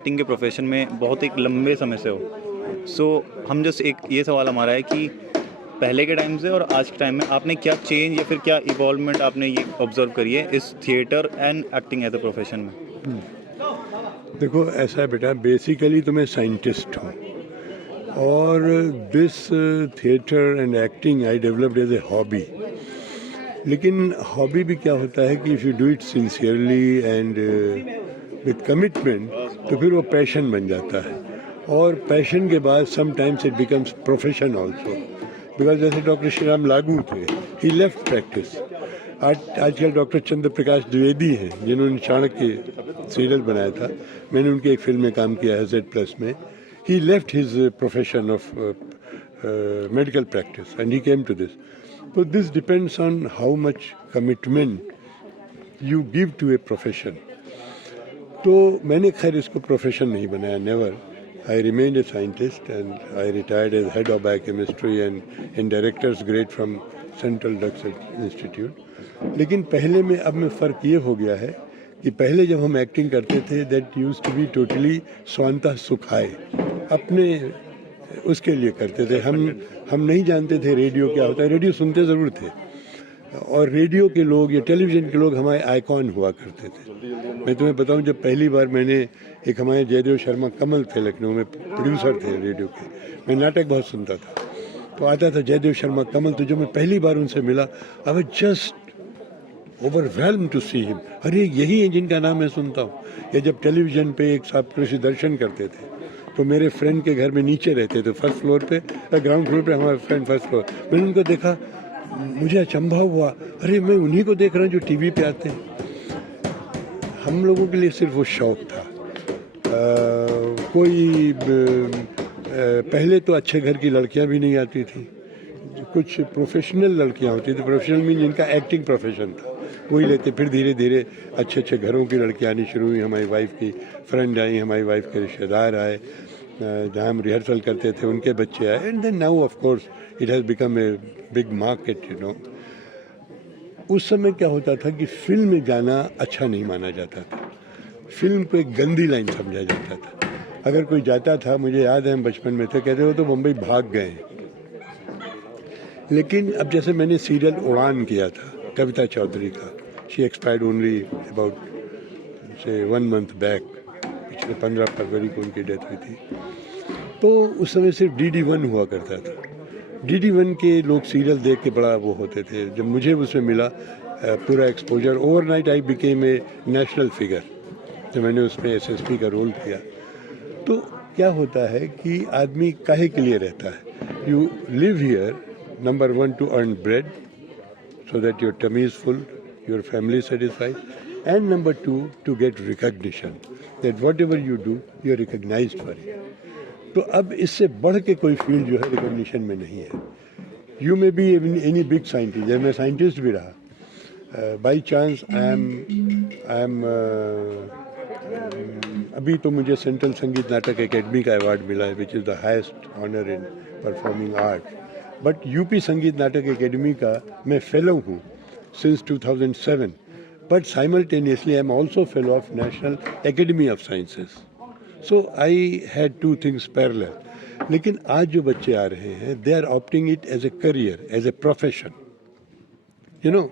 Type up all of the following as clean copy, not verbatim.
Acting के profession में बहुत एक लंबे समय से हो। हम जस्ट एक ये सवाल हमारा है कि पहले के टाइम से और आज के टाइम में आपने क्या चेंज या फिर क्या इवॉल्वमेंट आपने ये ऑब्जर्व करी है इस theatre and acting as a profession में? देखो ऐसा है बेटा, बेसिकली तो मैं साइंटिस्ट हूँ और this theatre and acting I developed as a hobby. लेकिन हॉबी भी क्या होता है कि if you do it sincerely and with commitment तो फिर वो पैशन बन जाता है, और पैशन के बाद sometimes it becomes profession also. Because जैसे डॉक्टर श्री राम लागू थे, ही लेफ्ट प्रैक्टिस। आजकल डॉक्टर चंद्र प्रकाश द्विवेदी हैं जिन्होंने चाणक्य सीरियल बनाया था, मैंने उनकी एक फिल्म में काम किया है Z+ में। He left his profession of medical practice and he came to this. So this depends on how much commitment you give to a profession. तो मैंने खैर इसको प्रोफेशन नहीं बनाया, never. I remained a scientist and I retired as head of biochemistry and in directors grade from Central Drugs Institute. लेकिन पहले में अब में फ़र्क ये हो गया है कि पहले जब हम एक्टिंग करते थे that used to be totally स्वांतः सुखाए, अपने उसके लिए करते थे। हम नहीं जानते थे रेडियो क्या होता है। रेडियो सुनते ज़रूर थे, और रेडियो के लोग या टेलीविज़न के लोग हमारे आइकॉन हुआ करते थे। मैं तुम्हें बताऊं, जब पहली बार मैंने एक हमारे जयदेव शर्मा कमल थे लखनऊ में, प्रोड्यूसर थे रेडियो के, मैं नाटक बहुत सुनता था, तो आता था जयदेव शर्मा कमल। तो जब मैं पहली बार उनसे मिला, I was just overwhelm to see him. अरे यही है जिनका नाम मैं सुनता हूँ। या जब टेलीविज़न पे एक साहब कृषि दर्शन करते थे, तो मेरे फ्रेंड के घर में नीचे रहते थे, फर्स्ट फ्लोर पे, ग्राउंड फ्लोर पे हमारा फ्रेंड फर्स्ट फ्लोर। मैंने उनको देखा, मुझे अचंभा हुआ, अरे मैं उन्हीं को देख रहा हूँ जो टीवी पे आते हैं। हम लोगों के लिए सिर्फ वो शौक था। पहले तो अच्छे घर की लड़कियां भी नहीं आती थी, कुछ प्रोफेशनल लड़कियां होती थी। प्रोफेशनल मीन जिनका एक्टिंग प्रोफेशन था वही लेते। फिर धीरे धीरे अच्छे अच्छे घरों की लड़कियां आनी शुरू हुई। हमारी वाइफ की फ्रेंड आई, हमारी वाइफ के रिश्तेदार आए, जहाँ हम रिहर्सल करते थे उनके बच्चे आए। And then now of course it has become a big market, you know. उस समय क्या होता था कि फिल्म में जाना अच्छा नहीं माना जाता था, फिल्म को एक गंदी लाइन समझा जाता था। अगर कोई जाता था, मुझे याद है हम बचपन में थे, कहते हो तो मुंबई भाग गए। लेकिन अब जैसे मैंने सीरियल उड़ान किया था कविता चौधरी का, शी एक्सपायर्ड ओनली अबाउट से 1 मंथ बैक, पिछले 15 फरवरी को उनकी डेथ हुई थी। तो उस समय सिर्फ DD1 हुआ करता था। DD1 के लोग सीरियल देख के बड़ा वो होते थे। जब मुझे उसमें मिला पूरा exposure, overnight I became a national figure. जब मैंने उसमें SSP का रोल किया, तो क्या होता है कि आदमी काहे के लिए रहता है? You live here, number 1 to earn bread so that your tummy is full, your family is satisfied, and number 2 to get recognition, that whatever you do you are recognized for it. तो अब इससे बढ़ के कोई field जो है recognition में नहीं है। You may be any big scientist, जब मैं साइंटिस्ट भी रहा, बाई चांस आई एम अभी तो मुझे सेंट्रल संगीत नाटक एकेडमी का अवार्ड मिला है, which is the highest honour in performing art. But UP Sangeet Natak academy का मैं फेलो हूँ since 2007, but simultaneously I am also fellow of National Academy of Sciences. So I had 2 things parallel. लेकिन आज जो बच्चे आ रहे हैं, they are opting it as a career, as a profession, you know.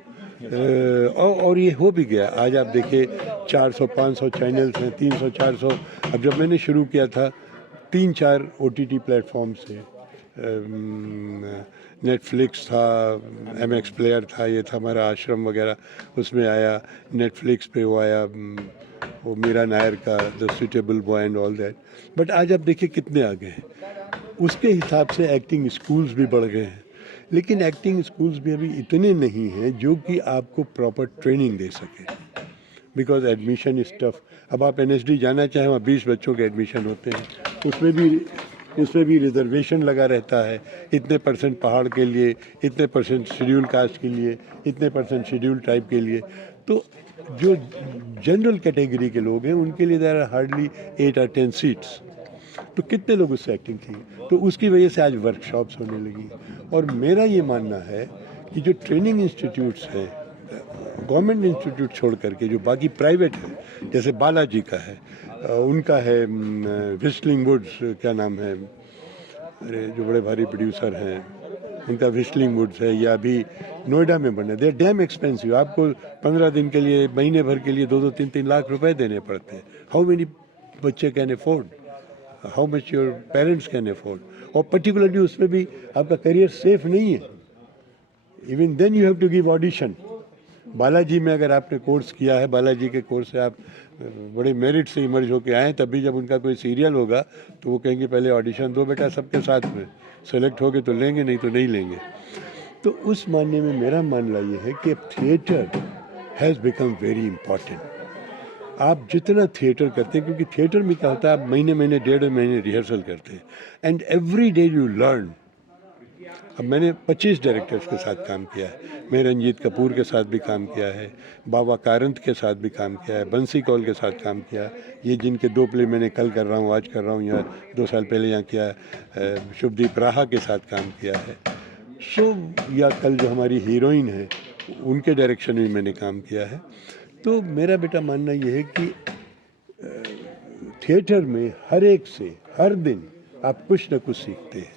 और ये हो भी गया। आज आप देखिए 400-500 चैनल्स हैं, 300-400। अब जब मैंने शुरू किया था 3-4 OTT प्लेटफॉर्म्स थे, नेटफ्लिक्स था, MX प्लेयर था, ये था हमारा आश्रम वगैरह, उसमें आया। नेटफ्लिक्स पे वो आया, वो मीरा नायर का the suitable boy and all that. But आज आप देखिए कितने आ गए हैं। उसके हिसाब से एक्टिंग स्कूल्स भी बढ़ गए हैं, लेकिन एक्टिंग स्कूल्स भी अभी इतने नहीं हैं जो कि आपको प्रॉपर ट्रेनिंग दे सके, बिकॉज एडमिशन इज टफ। अब आप NSD जाना चाहें, वहाँ 20 बच्चों के एडमिशन होते हैं, उसमें भी रिजर्वेशन लगा रहता है। इतने % पहाड़ के लिए, इतने % शेड्यूल कास्ट के लिए, इतने % शेड्यूल ट्राइब के लिए। तो जो जनरल कैटेगरी के लोग हैं उनके लिए there are hardly 8 or 10 seats. तो कितने लोग उससे एक्टिंग की, तो उसकी वजह से आज वर्कशॉप्स होने लगी। और मेरा ये मानना है कि जो ट्रेनिंग इंस्टीट्यूट्स हैं, गवर्नमेंट इंस्टीट्यूट छोड़ करके जो बाकी प्राइवेट है, जैसे बालाजी का है, उनका है विस्लिंग वुड्स, क्या नाम है, अरे जो बड़े भारी प्रोड्यूसर हैं उनका विस्लिंग वुड्स है, या अभी नोएडा में बने, दे आर डैम एक्सपेंसिव। आपको 15 दिन के लिए, महीने भर के लिए 2-3 लाख रुपए देने पड़ते हैं। हाउ मेनी बच्चे can afford, how much your parents can afford, और पर्टिकुलरली उसमें भी आपका करियर सेफ नहीं है। Even then you have to give audition. Balaji में अगर आपने कोर्स किया है, बालाजी के कोर्स से आप बड़े मेरिट से इमर्ज होके आए, तभी जब उनका कोई सीरियल होगा तो वो कहेंगे पहले ऑडिशन दो बेटा सबके साथ में, सेलेक्ट होगे तो लेंगे, नहीं तो नहीं लेंगे। तो उस मानने में मेरा मानना ये है कि theatre has become very important. आप जितना थिएटर करते हैं, क्योंकि थिएटर में क्या होता है, आप महीने महीने 1.5 महीने रिहर्सल करते हैं, and every day you learn. अब मैंने 25 डायरेक्टर्स के साथ काम किया है, मैं रंजीत कपूर के साथ भी काम किया है, बाबा कारंत के साथ भी काम किया है, बंसी कौल के साथ काम किया, ये जिनके 2 प्ले मैंने कल कर रहा हूँ, आज कर रहा हूँ, या 2 साल पहले यहाँ किया, शुभदीप राहा के साथ काम किया है। सो या कल जो हमारी हीरोइन है उनके डायरेक्शन में मैंने काम किया है। तो मेरा बेटा मानना ये है कि थिएटर में हर एक से हर दिन आप कुछ न कुछ सीखते हैं,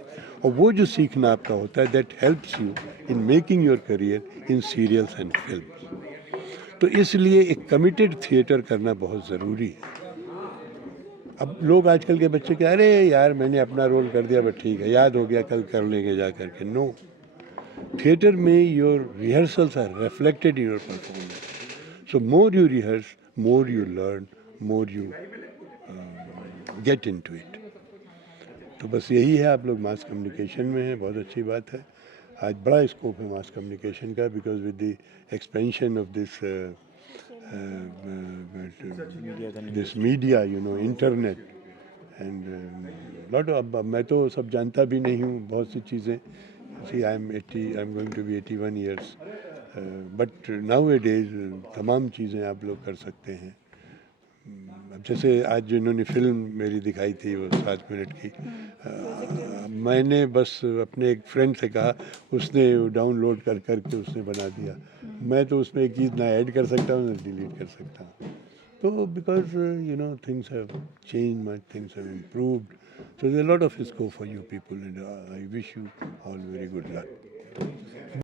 और वो जो सीखना आपका होता है that helps you in making your career in serials and films. तो इसलिए एक कमिटेड थिएटर करना बहुत ज़रूरी है। अब लोग आजकल के बच्चे कह अरे यार मैंने अपना रोल कर दिया, बस ठीक है, याद हो गया, कल कर लेंगे जा करके। नो, थिएटर में your rehearsals are reflected in your performance. So more you rehearse, more you learn, more you get into it. तो बस यही है, आप लोग मास कम्युनिकेशन में हैं, बहुत अच्छी बात है। आज बड़ा स्कोप है मास कम्युनिकेशन का, because with the expansion of this media, you know, internet and lot of, मैं तो सब जानता भी नहीं हूँ बहुत सी चीज़ें। See I am going to be 81 years, but nowadays तमाम चीज़ें आप लोग कर सकते हैं। अब जैसे आज जो इन्होंने फिल्म मेरी दिखाई थी वो 7 मिनट की, मैंने बस अपने एक फ्रेंड से कहा, उसने डाउनलोड कर करके उसने बना दिया। मैं तो उसमें एक चीज़ ना ऐड कर सकता हूँ ना डिलीट कर सकता हूँ। तो because you know things have change much, things have improved, so there lot of scope for you people, and I wish you all very good luck.